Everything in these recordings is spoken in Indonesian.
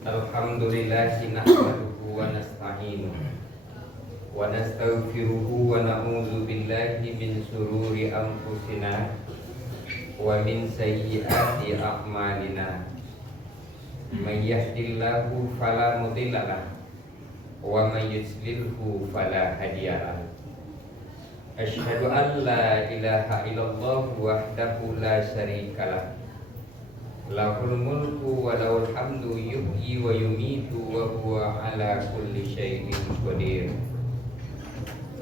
Alhamdulillahi nahmaduhu wa nasta'inuhu wa nastaghfiruhu wa na'udzu billahi min shururi anfusina wa min sayyiati a'malina. May yahdihillahu fala mudilla lahu wa may yudlilhu fala hadiya lahu. Asyhadu an la ilaha illallah wahdahu la syarika lahu. Lahul mulku wa lahul hamdu yuhyi wa yumitu wa huwa ala kulli syai'in qadir.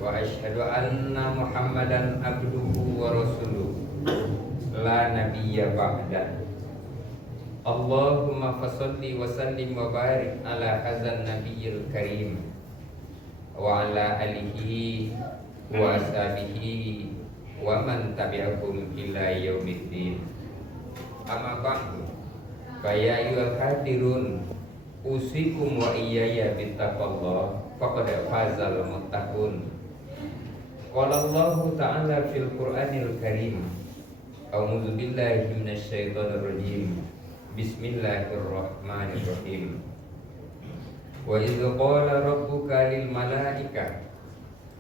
Wa asyhadu anna Muhammadan abduhu wa rasuluhu la nabiyya ba'da. Allahumma fasholli wa sallim wa barik ala hadzal nabiyyil karim wa ala alihi wa ashabihi wa man tabi'ahum ila yaumiddin. Amma ba'du, fa ya ayyuhal hadirun usikum wa iyaya bittaqwallah faqad fazal muttaqun. Qala Allahu ta'ala fil Qur'anil Karim, a'udzu billahi minasy syaithanir rajim. Bismillahirrahmanirrahim. Wa idz qala rabbuka lil malaikati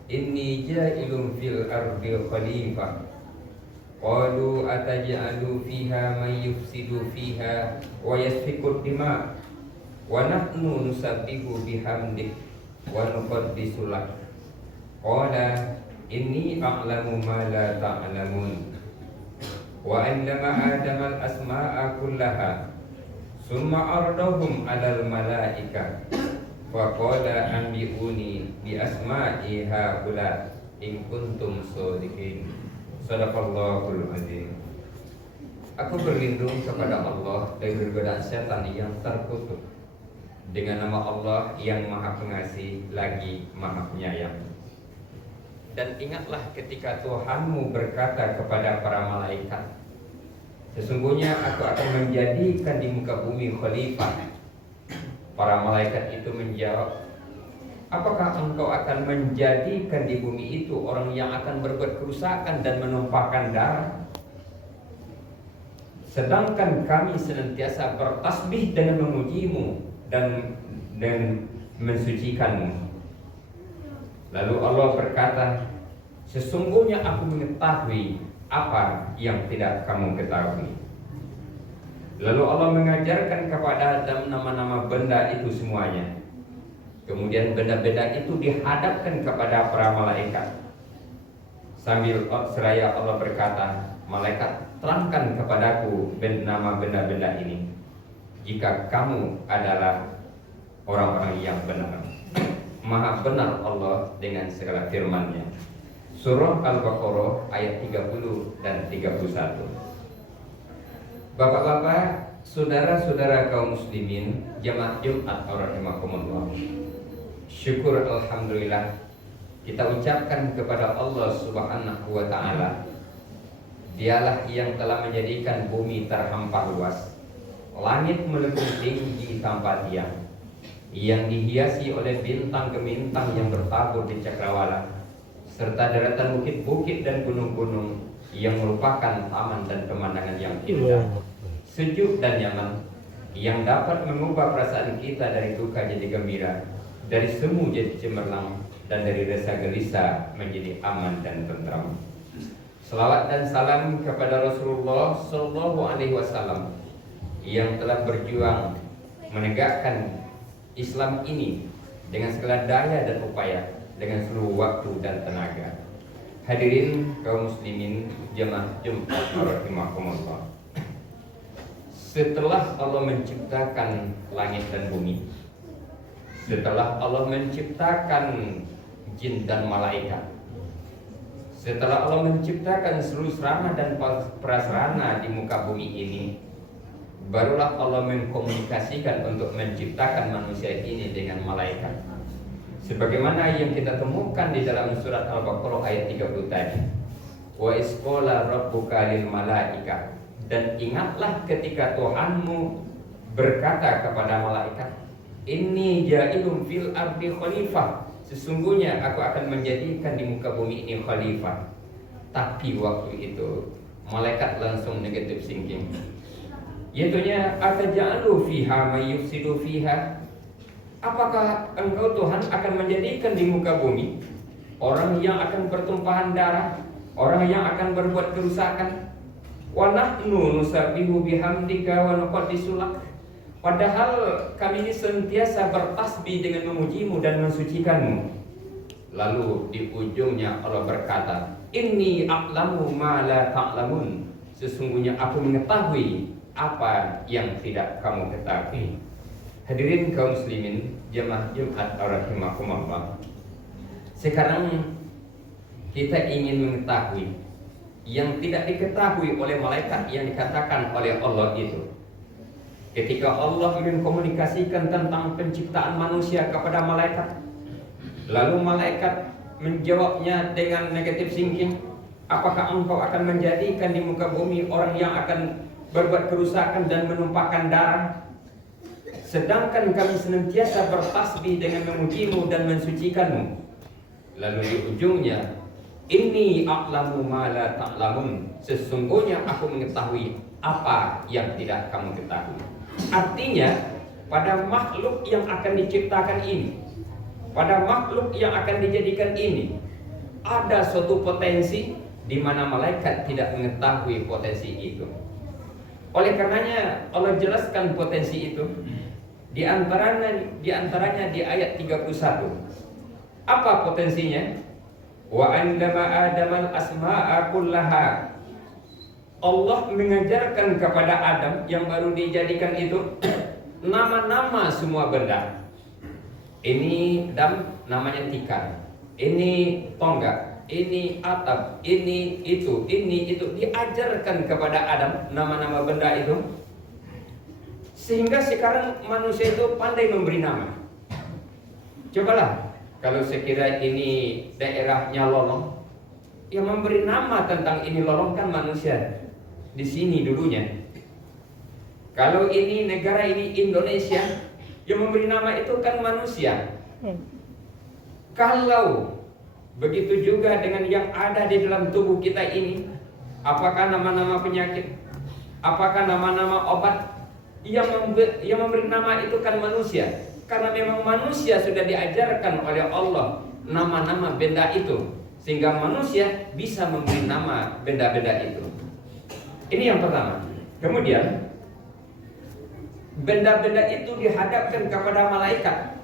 inni ja'ilun fil ardi khalifah. Qalu ataj'alu fiha may yufsidu fiha wa yasfiku dima wa nahnu nusabbihu bihamdik wa nuqaddisu lak. Qala inni a'lamu ma la ta'lamun. Wa 'allama Adama al-asma'a kullaha summa 'aradahum 'alal malaika wa qala anbi'uni bi asma'i haula in kuntum shodiqin. Shadaqallahul azim. Aku berlindung kepada Allah dari godaan setan yang terkutuk, dengan nama Allah yang Maha Pengasih lagi Maha Penyayang. Dan ingatlah ketika Tuhanmu berkata kepada para malaikat, sesungguhnya aku akan menjadikan di muka bumi khalifah. Para malaikat itu menjawab, apakah engkau akan menjadikan di bumi itu orang yang akan berbuat kerusakan dan menumpahkan darah? Sedangkan kami senantiasa bertasbih dengan memujimu dan mensucikanmu. Lalu Allah berkata, sesungguhnya aku mengetahui apa yang tidak kamu ketahui. Lalu Allah mengajarkan kepada Adam nama-nama benda itu semuanya. Kemudian benda-benda itu dihadapkan kepada para malaikat. Sambil seraya Allah berkata, malaikat, terangkan kepadaku nama benda-benda ini, jika kamu adalah orang-orang yang benar. Maha benar Allah dengan segala firman-Nya. Surah Al-Baqarah ayat 30 dan 31. Bapak-bapak, saudara-saudara kaum muslimin, jamaah Jumat rahimakumullah. Syukur alhamdulillah kita ucapkan kepada Allah Subhanahu wa taala. Dialah yang telah menjadikan bumi terhampar luas, langit melengkung tinggi tanpa tiang, yang dihiasi oleh bintang gemintang yang bertabur di cakrawala, serta deretan bukit-bukit dan gunung-gunung yang merupakan taman dan pemandangan yang indah, sejuk dan nyaman, yang dapat mengubah perasaan kita dari duka jadi gembira, dari semu jadi cemerlang, dan dari rasa gelisah menjadi aman dan tentram. Selawat dan salam kepada Rasulullah Sallallahu Alaihi Wasallam yang telah berjuang menegakkan Islam ini dengan segala daya dan upaya, dengan seluruh waktu dan tenaga. Hadirin kaum muslimin jamaah Jumat rahimakumullah. Setelah Allah menciptakan langit dan bumi, setelah Allah menciptakan jin dan malaikat, setelah Allah menciptakan seluruh sarana dan prasarana di muka bumi ini, barulah Allah mengkomunikasikan untuk menciptakan manusia ini dengan malaikat. Sebagaimana yang kita temukan di dalam surat Al-Baqarah ayat 30 tadi. Wa isqala rabbuka lil malaika, dan ingatlah ketika Tuhanmu berkata kepada malaikat, inni ja'ilun fil ardi khalifah, sesungguhnya aku akan menjadikan di muka bumi ini khalifah. Tapi waktu itu malaikat langsung negative thinking. Yaitunya ataja'alu fiha may yufsidu fiha. Apakah engkau Tuhan akan menjadikan di muka bumi orang yang akan bertumpahan darah, orang yang akan berbuat kerusakan? Wa nahnu nusabbihu bihamdika wa nuqaddisu lak. Padahal kami ini senantiasa bertasbih dengan memujimu dan mensucikanmu. Lalu di ujungnya Allah berkata, Inni a'lamu ma la ta'lamun. Sesungguhnya aku mengetahui apa yang tidak kamu ketahui. Hadirin kaum muslimin, jemaah Jumat rahimakumullah. Sekarang kita ingin mengetahui yang tidak diketahui oleh malaikat yang dikatakan oleh Allah itu. Ketika Allah mengkomunikasikan tentang penciptaan manusia kepada malaikat, lalu malaikat menjawabnya dengan negatif thinking, apakah engkau akan menjadikan di muka bumi orang yang akan berbuat kerusakan dan menumpahkan darah? Sedangkan kami senantiasa bertasbih dengan memujimu dan mensucikanmu. Lalu di ujungnya, Inni a'lamu ma la ta'lamun. Sesungguhnya aku mengetahui apa yang tidak kamu ketahui. Artinya, pada makhluk yang akan diciptakan ini, pada makhluk yang akan dijadikan ini, ada suatu potensi di mana malaikat tidak mengetahui potensi itu. Oleh karenanya Allah jelaskan potensi itu di antaranya di ayat 31. Apa potensinya? Wa 'allama Adamal asma'a kullaha. Allah mengajarkan kepada Adam yang baru dijadikan itu nama-nama semua benda. Ini dam namanya tikar, ini tonggak, ini atap, ini itu. Diajarkan kepada Adam nama-nama benda itu. Sehingga sekarang manusia itu pandai memberi nama. Cobalah, kalau sekira ini daerahnya Lolong, yang memberi nama tentang ini Lolong kan manusia di sini dulunya. Kalau ini negara ini Indonesia, yang memberi nama itu kan manusia. Kalau begitu juga dengan yang ada di dalam tubuh kita ini, apakah nama-nama penyakit, apakah nama-nama obat? Yang memberi nama itu kan manusia. Karena memang manusia sudah diajarkan oleh Allah nama-nama benda itu, sehingga manusia bisa memberi nama benda-benda itu. Ini yang pertama. Kemudian benda-benda itu dihadapkan kepada malaikat.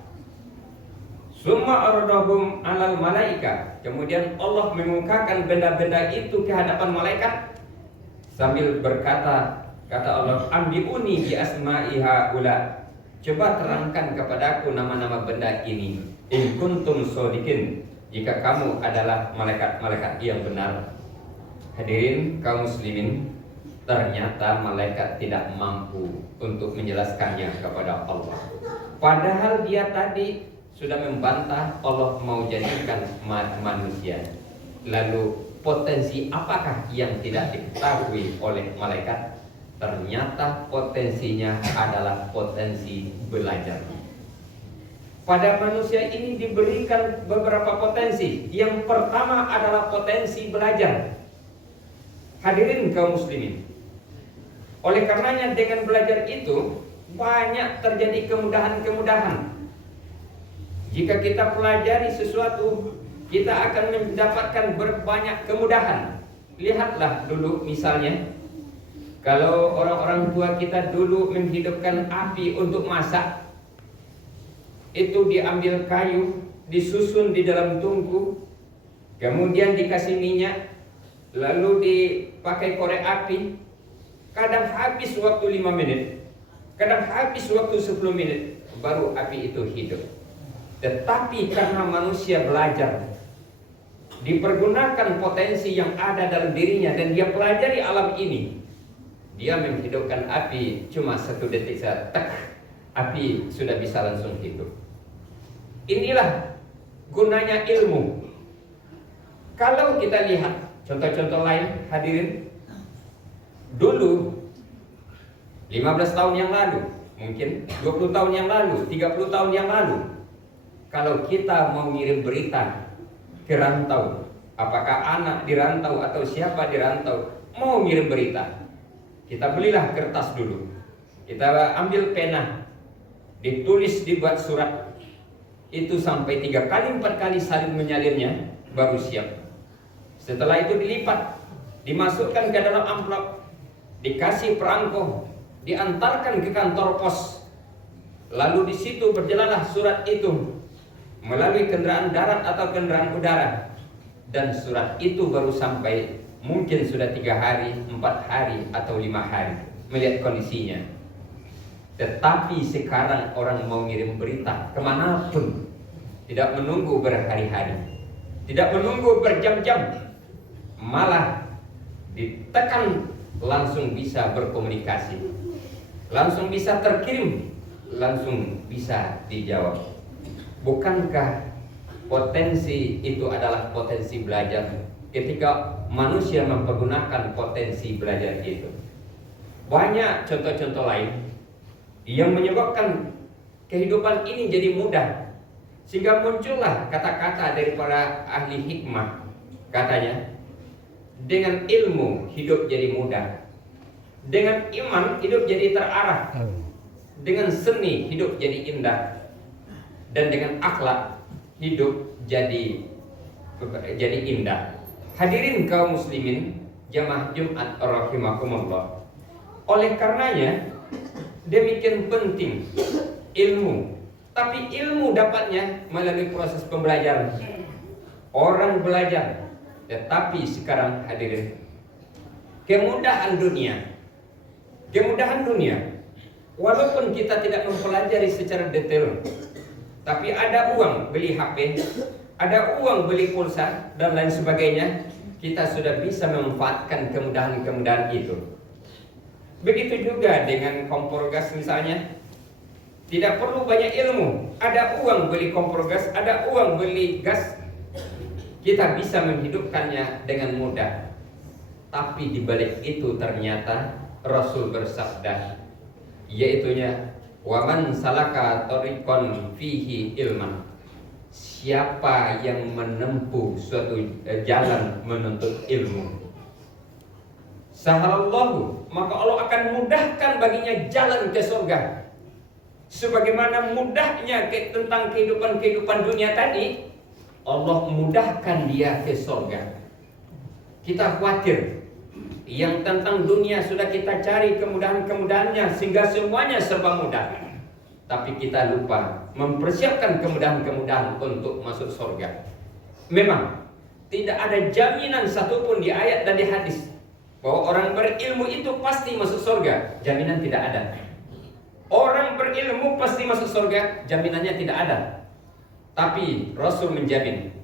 Summa aradahum alal malaika. Kemudian Allah mengungkapkan benda-benda itu ke hadapan malaikat sambil berkata, kata Allah, ambiuni bi asma'iha ula. Coba terangkan kepadaku nama-nama benda ini. In kuntum shodiqin. Jika kamu adalah malaikat-malaikat yang benar. Hadirin kaum muslimin, ternyata malaikat tidak mampu untuk menjelaskannya kepada Allah. Padahal dia tadi sudah membantah Allah mau jadikan manusia. Lalu potensi apakah yang tidak diketahui oleh malaikat? Ternyata potensinya adalah potensi belajar. Pada manusia ini diberikan beberapa potensi. Yang pertama adalah potensi belajar. Hadirin kaum muslimin, oleh karenanya dengan belajar itu banyak terjadi kemudahan-kemudahan. Jika kita pelajari sesuatu, kita akan mendapatkan berbanyak kemudahan. Lihatlah dulu misalnya, kalau orang-orang tua kita dulu menghidupkan api untuk masak, itu diambil kayu, disusun di dalam tungku, kemudian dikasih minyak, lalu dipakai korek api. Kadang habis waktu 5 menit, kadang habis waktu 10 menit, baru api itu hidup. Tetapi karena manusia belajar, dipergunakan potensi yang ada dalam dirinya, dan dia pelajari alam ini, dia menghidupkan api cuma 1 detik saja, api sudah bisa langsung hidup. Inilah gunanya ilmu. Kalau kita lihat contoh-contoh lain, hadirin, dulu 15 tahun yang lalu, mungkin 20 tahun yang lalu, 30 tahun yang lalu, kalau kita mau ngirim berita ke rantau, apakah anak di rantau atau siapa di rantau mau ngirim berita, Kita belilah kertas dulu, kita ambil pena, ditulis, dibuat surat. Itu sampai 3 kali 4 kali saling menyalirnya, baru siap. Setelah itu dilipat, dimasukkan ke dalam amplop, dikasih perangko, diantarkan ke kantor pos. Lalu di situ berjalanlah surat itu melalui kendaraan darat atau kendaraan udara. Dan surat itu baru sampai mungkin sudah 3 hari, 4 hari, atau 5 hari, melihat kondisinya. Tetapi sekarang orang mau ngirim berita kemanapun, tidak menunggu berhari-hari, tidak menunggu berjam-jam, malah ditekan langsung bisa berkomunikasi, langsung bisa terkirim, langsung bisa dijawab. Bukankah potensi itu adalah potensi belajar? Ketika manusia mempergunakan potensi belajar itu, banyak contoh-contoh lain yang menyebabkan kehidupan ini jadi mudah, sehingga muncullah kata-kata dari para ahli hikmah. Katanya, dengan ilmu hidup jadi mudah, dengan iman hidup jadi terarah, dengan seni hidup jadi indah, dan dengan akhlak hidup jadi indah. Hadirin kaum muslimin jamaah Jumat rahimakumullah. Oleh karenanya demikian penting ilmu. Tapi ilmu dapatnya melalui proses pembelajaran. Orang belajar, tetapi sekarang hadirin, kemudahan dunia, walaupun kita tidak mempelajari secara detail, tapi ada uang beli HP, ada uang beli pulsa dan lain sebagainya, kita sudah bisa memanfaatkan kemudahan-kemudahan itu. Begitu juga dengan kompor gas misalnya, tidak perlu banyak ilmu, ada uang beli kompor gas, ada uang beli gas, kita bisa menghidupkannya dengan mudah. Tapi di balik itu ternyata Rasul bersabda, yaitunya, waman salaka tariqan fihi ilman. Siapa yang menempuh suatu jalan menuntut ilmu, sahalallahu, maka Allah akan mudahkan baginya jalan ke surga. Sebagaimana mudahnya tentang kehidupan dunia tadi, Allah mudahkan dia ke surga. Kita khawatir yang tentang dunia sudah kita cari kemudahan-kemudahannya sehingga semuanya serba mudah. Tapi kita lupa mempersiapkan kemudahan-kemudahan untuk masuk surga. Memang tidak ada jaminan satupun di ayat dan di hadis bahwa orang berilmu itu pasti masuk surga. Jaminan tidak ada. Orang berilmu pasti masuk surga, jaminannya tidak ada. Tapi Rasul menjamin,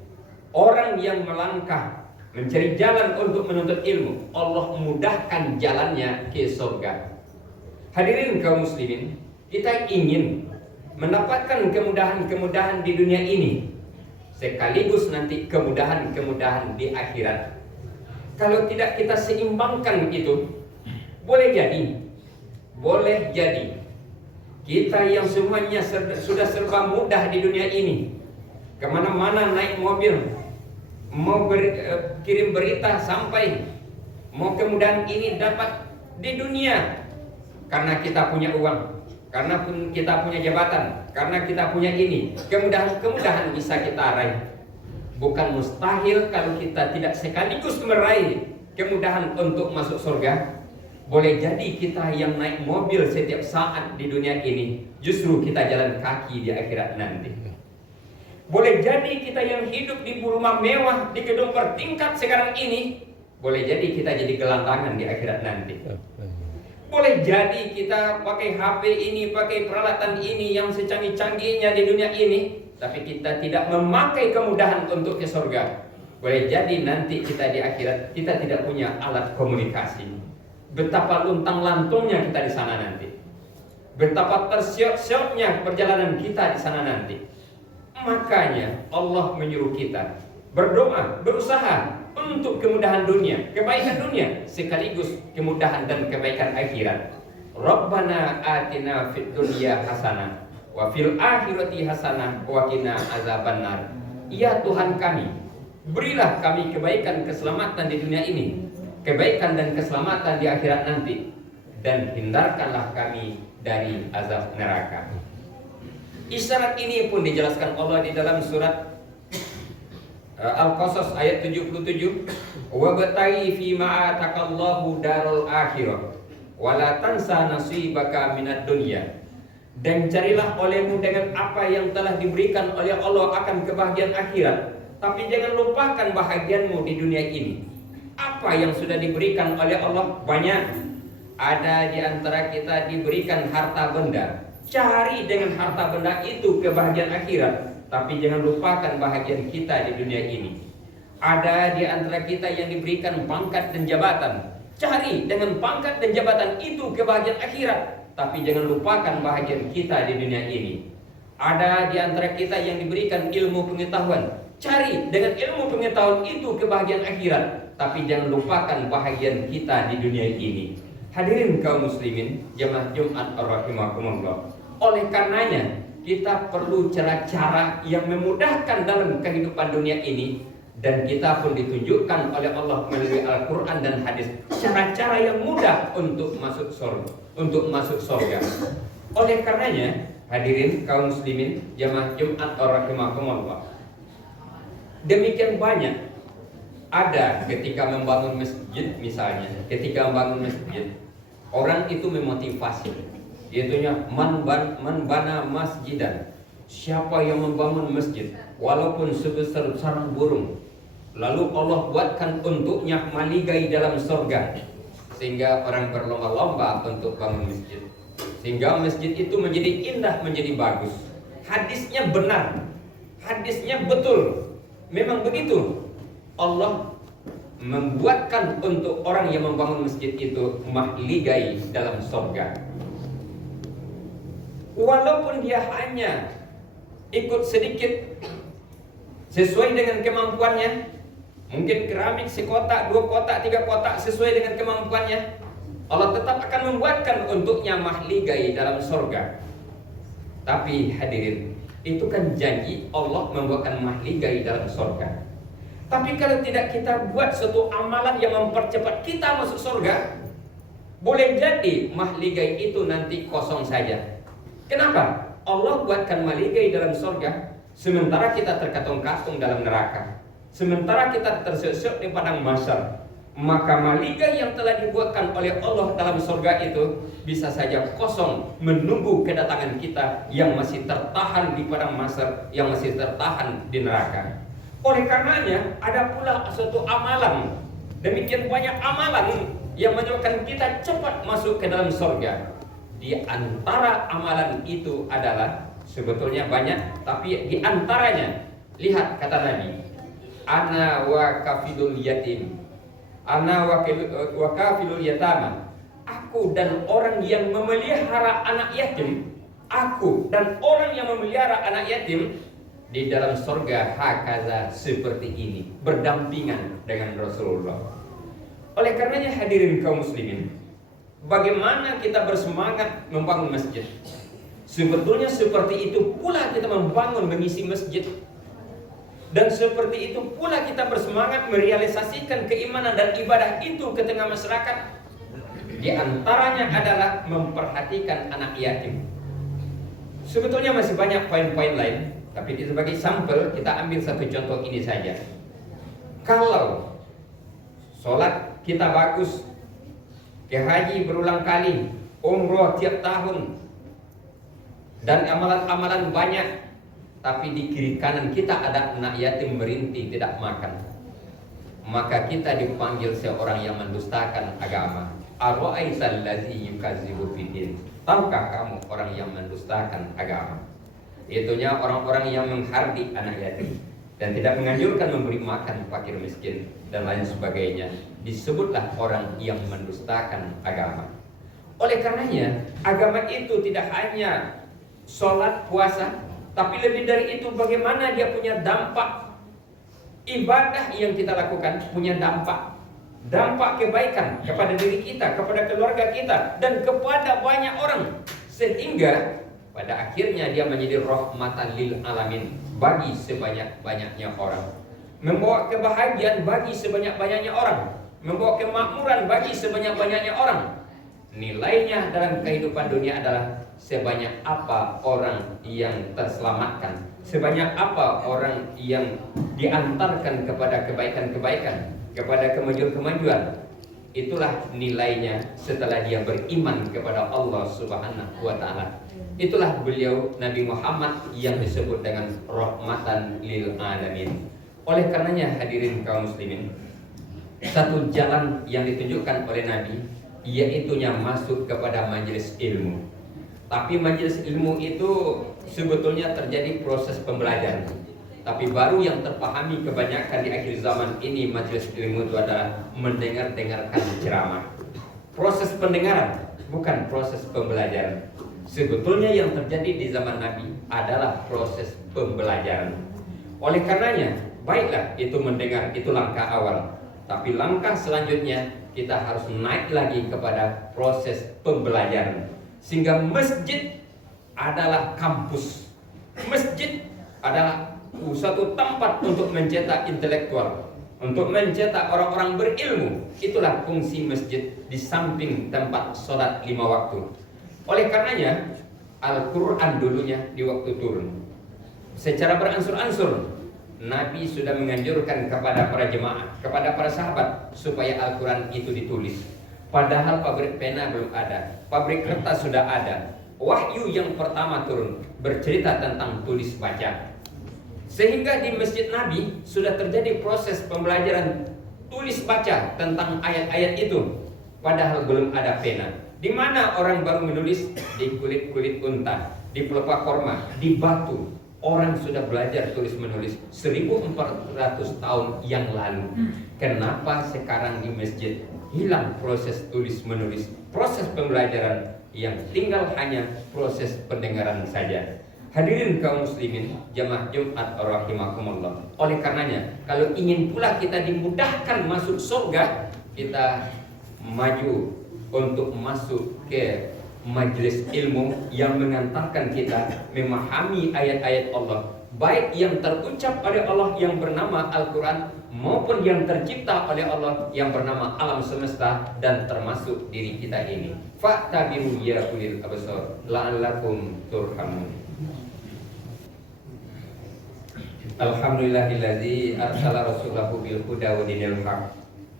orang yang melangkah mencari jalan untuk menuntut ilmu, Allah mudahkan jalannya ke surga. Hadirin kaum muslimin, kita ingin mendapatkan kemudahan-kemudahan di dunia ini, sekaligus nanti kemudahan-kemudahan di akhirat. Kalau tidak kita seimbangkan itu, boleh jadi kita yang semuanya sudah serba mudah di dunia ini, kemana-mana naik mobil, mau kirim berita sampai, mau kemudahan ini dapat di dunia, karena kita punya uang, karena kita punya jabatan, karena kita punya ini, kemudahan-kemudahan bisa kita raih. Bukan mustahil kalau kita tidak sekaligus meraih kemudahan untuk masuk surga. Boleh jadi kita yang naik mobil setiap saat di dunia ini, justru kita jalan kaki di akhirat nanti. Boleh jadi kita yang hidup di rumah mewah, di gedung bertingkat sekarang ini, boleh jadi kita jadi gelandangan di akhirat nanti. Boleh jadi kita pakai HP ini, pakai peralatan ini yang secanggih-canggihnya di dunia ini, tapi kita tidak memakai kemudahan untuk ke surga. Boleh jadi nanti kita di akhirat kita tidak punya alat komunikasi. Betapa luntang-lantungnya kita di sana nanti. Betapa tersiok-sioknya perjalanan kita di sana nanti. Makanya Allah menyuruh kita berdoa, berusaha untuk kemudahan dunia, kebaikan dunia, sekaligus kemudahan dan kebaikan akhirat. Rabbana atina fid dunya hasanah wa fil akhirati hasanah wa qina azabannar. Ya Tuhan kami, berilah kami kebaikan keselamatan di dunia ini, kebaikan dan keselamatan di akhirat nanti. dan hindarkanlah kami dari azab neraka. Isyarat ini pun dijelaskan Allah di dalam surat Al-Qasas ayat 77, wabtaghi fima atakallahu darul akhirah wala tansa nasibaka minad dunya. Dan carilah olehmu dengan apa yang telah diberikan oleh Allah akan kebahagiaan akhirat, tapi jangan lupakan bahagianmu di dunia ini. Apa yang sudah diberikan oleh Allah banyak. Ada di antara kita diberikan harta benda, cari dengan harta benda itu kebahagiaan akhirat, tapi jangan lupakan bahagian kita di dunia ini. Ada di antara kita yang diberikan pangkat dan jabatan, cari dengan pangkat dan jabatan itu kebahagiaan akhirat, tapi jangan lupakan bahagian kita di dunia ini. Ada di antara kita yang diberikan ilmu pengetahuan, cari dengan ilmu pengetahuan itu kebahagiaan akhirat, tapi jangan lupakan bahagian kita di dunia ini. Hadirin kaum muslimin, jamaah Jumat rahimakumullah. Oleh karenanya kita perlu cara-cara yang memudahkan dalam kehidupan dunia ini, dan kita pun ditunjukkan oleh Allah melalui Al-Quran dan hadis cara-cara yang mudah untuk masuk surga, Oleh karenanya hadirin kaum muslimin, jamaah Jumat rahimakumullah, demikian banyak ada ketika membangun masjid, misalnya ketika membangun masjid, orang itu memotivasi, yaitunya man bana masjidan, siapa yang membangun masjid walaupun sebesar sarang burung, lalu Allah buatkan untuknya maligai dalam surga, sehingga orang berlomba-lomba untuk bangun masjid, sehingga masjid itu menjadi indah, menjadi bagus. Hadisnya benar, hadisnya betul, memang begitu. Allah membuatkan untuk orang yang membangun masjid itu mahligai dalam surga. Walaupun dia hanya ikut sedikit sesuai dengan kemampuannya, mungkin keramik sekotak, 2 kotak, 3 kotak sesuai dengan kemampuannya, Allah tetap akan membuatkan untuknya mahligai dalam surga. Tapi hadirin, itu kan janji Allah membuatkan mahligai dalam surga. Tapi kalau tidak kita buat suatu amalan yang mempercepat kita masuk surga, boleh jadi mahligai itu nanti kosong saja. Kenapa? Allah buatkan mahligai dalam surga, sementara kita terkatung-katung dalam neraka, sementara kita tersesat di padang mahsyar. Maka mahligai yang telah dibuatkan oleh Allah dalam surga itu bisa saja kosong, menunggu kedatangan kita yang masih tertahan di padang mahsyar, yang masih tertahan di neraka. Oleh karenanya ada pula suatu amalan, demikian banyak amalan yang menyebabkan kita cepat masuk ke dalam surga. Di antara amalan itu adalah sebetulnya banyak, tapi di antaranya lihat kata Nabi, ana wa kafilul yatim, ana wa kafilul yatama, aku dan orang yang memelihara anak yatim, aku dan orang yang memelihara anak yatim di dalam surga hakaza, seperti ini, berdampingan dengan Rasulullah. Oleh karenanya hadirin kaum muslimin, bagaimana kita bersemangat membangun masjid? Sebetulnya seperti itu pula kita membangun, mengisi masjid. Dan seperti itu pula kita bersemangat merealisasikan keimanan dan ibadah itu ke tengah masyarakat. Di antaranya adalah memperhatikan anak yatim. Sebetulnya masih banyak poin-poin lain, tapi sebagai sampel kita ambil satu contoh ini saja. Kalau sholat kita bagus, ke haji berulang kali, umroh tiap tahun, dan amalan-amalan banyak, tapi di kiri kanan kita ada anak yatim merintih tidak makan, maka kita dipanggil seorang yang mendustakan agama. Ara'aital ladzi yukadzibu biddin. Tahukah kamu orang yang mendustakan agama? Itunya orang-orang yang menghardik anak yatim dan tidak menganjurkan memberi makan fakir miskin dan lain sebagainya. Disebutlah orang yang mendustakan agama. Oleh karenanya, agama itu tidak hanya sholat, puasa, tapi lebih dari itu bagaimana dia punya dampak. Ibadah yang kita lakukan punya dampak kebaikan kepada diri kita, kepada keluarga kita, dan kepada banyak orang, sehingga pada akhirnya dia menjadi rahmatan lil alamin bagi sebanyak-banyaknya orang, membawa kebahagiaan bagi sebanyak-banyaknya orang, membawa kemakmuran bagi sebanyak-banyaknya orang. Nilainya dalam kehidupan dunia adalah sebanyak apa orang yang terselamatkan, sebanyak apa orang yang diantarkan kepada kebaikan-kebaikan, kepada kemajuan-kemajuan. Itulah nilainya setelah dia beriman kepada Allah Subhanahu wa Ta'ala. Itulah beliau Nabi Muhammad yang disebut dengan rahmatan lil alamin. Oleh karenanya hadirin kaum muslimin, satu jalan yang ditunjukkan oleh Nabi yaitunya masuk kepada majelis ilmu. Tapi majelis ilmu itu sebetulnya terjadi proses pembelajaran. Tapi baru yang terpahami kebanyakan di akhir zaman ini, majelis ilmu itu adalah mendengarkan ceramah. Proses pendengaran, bukan proses pembelajaran. Sebetulnya yang terjadi di zaman Nabi adalah proses pembelajaran. Oleh karenanya, baiklah itu mendengar, itu langkah awal. Tapi langkah selanjutnya kita harus naik lagi kepada proses pembelajaran. Sehingga masjid adalah kampus. Masjid adalah suatu tempat untuk mencetak intelektual, untuk mencetak orang-orang berilmu. Itulah fungsi masjid di samping tempat sholat 5 waktu. Oleh karenanya Al-Quran dulunya di waktu turun secara beransur-ansur, Nabi sudah menganjurkan kepada para jemaah, kepada para sahabat supaya Al-Quran itu ditulis. Padahal pabrik pena belum ada, pabrik kertas sudah ada. Wahyu yang pertama turun bercerita tentang tulis baca. Sehingga di masjid Nabi sudah terjadi proses pembelajaran tulis baca tentang ayat-ayat itu. Padahal belum ada pena. Di mana orang baru menulis? Di kulit-kulit unta, di pelepah korma, di batu. Orang sudah belajar tulis menulis 1400 tahun yang lalu. Kenapa sekarang di masjid hilang proses tulis menulis, proses pembelajaran, yang tinggal hanya proses pendengaran saja? Hadirin kaum muslimin jamaah Jumat rahimakumullah. Oleh karenanya, kalau ingin pula kita dimudahkan masuk surga, kita maju untuk masuk ke majelis ilmu yang mengantarkan kita memahami ayat-ayat Allah, baik yang terucap oleh Allah yang bernama Al-Quran maupun yang tercipta oleh Allah yang bernama alam semesta dan termasuk diri kita ini. Fa'tabiru ya ulil absar la'allakum turhamun. Alhamdulillahilladzi arsala rasulahu bil huda wa dinil haq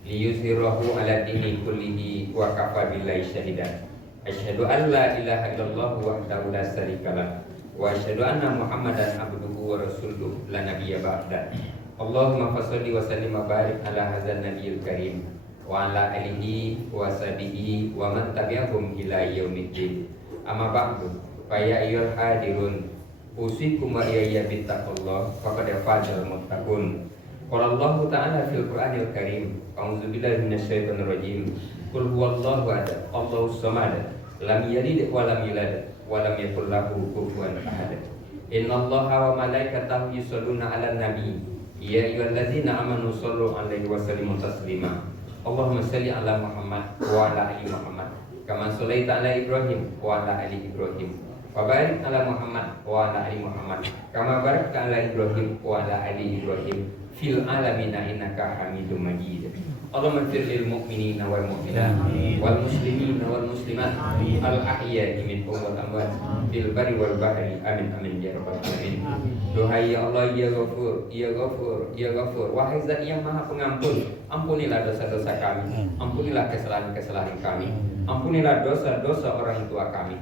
liyuzhirahu ala dini kullihi wa kafa billahi syahidan. Asyhadu an la ilaha illallah wahdahu la syarikalah wa asyhadu anna Muhammadan abduhu wa rasuluhu la nabiyya ba'da. Allahumma fasholli wa sallim wa barik ala hadzal nabiyil karim wa ala alihi wa sahbihi wa man tabi'ahum ila yaumiddin. Amma ba'du, fa ya ayyuhal hadirun usikum wa iyaya bittaqullah faqad fazal muttaqun. Qala Allah ta'ala fil Qur'anil Karim, a'udzu billahi minasyaitonir rajim. Qul huwallahu ahad, Allahus samad, lam yalid wa lam yulad wa lam yakul lahu kufuwan ahad. Innallaha wa malaikatahu yusholluna 'alan nabi, ya ayyuhalladzina amanu shollu 'alaihi wa sallimu taslima. Allahumma shalli 'ala Muhammad wa 'ala ali Muhammad kama shallaita 'ala Ibrahim wa 'ala ali Ibrahim. Wa barik 'ala Muhammad wa 'ala ali Muhammad kama barakta 'ala Ibrahim wa 'ala ali Ibrahim fil alamin innaka Hamidum Majid. Allahumma ighfir lil mu'minina wal mu'minat wal muslimina wal muslimat al ahya'i minhum wal amwat fil barri wal bahri amin amin ya rabbal alamin. Doa ya Allah ya Ghafur ya Ghafur ya Ghafur, wahai Zat yang Maha Pengampun, ampunilah dosa-dosa kami, ampunilah kesalahan-kesalahan kami, ampunilah dosa-dosa orang tua kami.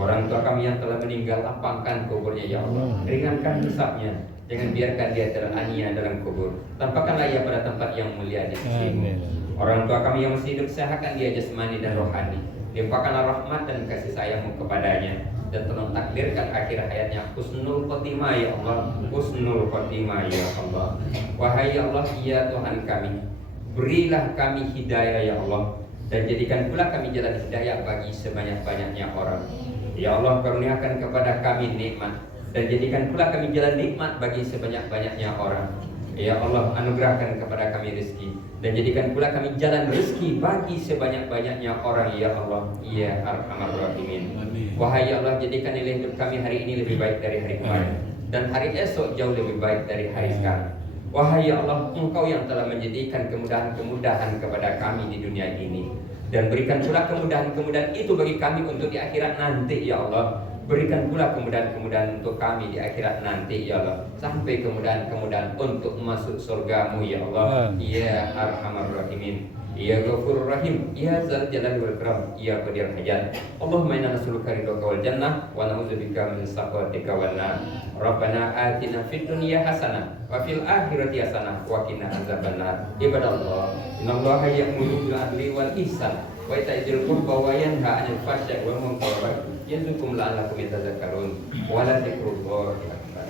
Orang tua kami yang telah meninggal, lapangkan kuburnya ya Allah, ringankan hisabnya, jangan biarkan dia teraniaya dalam kubur. Tampakkanlah ia pada tempat yang mulia di sisimu. Orang tua kami yang masih hidup, sehatkan dia jasmani dan rohani. Limpahkanlah rahmat dan kasih sayangmu kepadanya, dan tolong takdirkan akhir hayatnya husnul khotimah ya Allah, husnul khotimah ya Allah. Wahai ya Allah, ya Tuhan kami, berilah kami hidayah ya Allah, dan jadikan pula kami jalan hidayah bagi sebanyak-banyaknya orang. Ya Allah, karuniakan kepada kami nikmat, dan jadikan pula kami jalan nikmat bagi sebanyak-banyaknya orang. Ya Allah, anugerahkan kepada kami rezeki, dan jadikan pula kami jalan rezeki bagi sebanyak-banyaknya orang. Ya Allah, ya Arhamar Rahimin. Wahai ya Allah, jadikan nilai hidup kami hari ini lebih baik dari hari kemarin, dan hari esok jauh lebih baik dari hari sekarang. Wahai ya Allah, Engkau yang telah menjadikan kemudahan-kemudahan kepada kami di dunia ini, Dan berikan pula kemudahan-kemudahan itu bagi kami untuk di akhirat nanti ya Allah. Berikan pula kemudahan-kemudahan untuk kami di akhirat nanti ya Allah. Sampai kemudahan-kemudahan untuk masuk surgamu ya Allah. Ya Arhamar Rahimin, Ya Ghafurur Rahim, Ya Dzal Jalali wal Ikram, Ya Qadir Hajat. Allahumma inna nas'aluka ridhaka wal jannah wa na'udzubika min sakhatika wan nar. Rabbana atina fid dunya hasanah wa fil akhirati hasanah wa qina azabannar. Ibadallah, innallaha ya'muru bil adli wal ihsan wa ita'i dzil qurba wa yanha 'anil fahsya'i wal munkar wa ya'izukum la'allakum tadhakkarun. Wa la dzikrullahi akbar.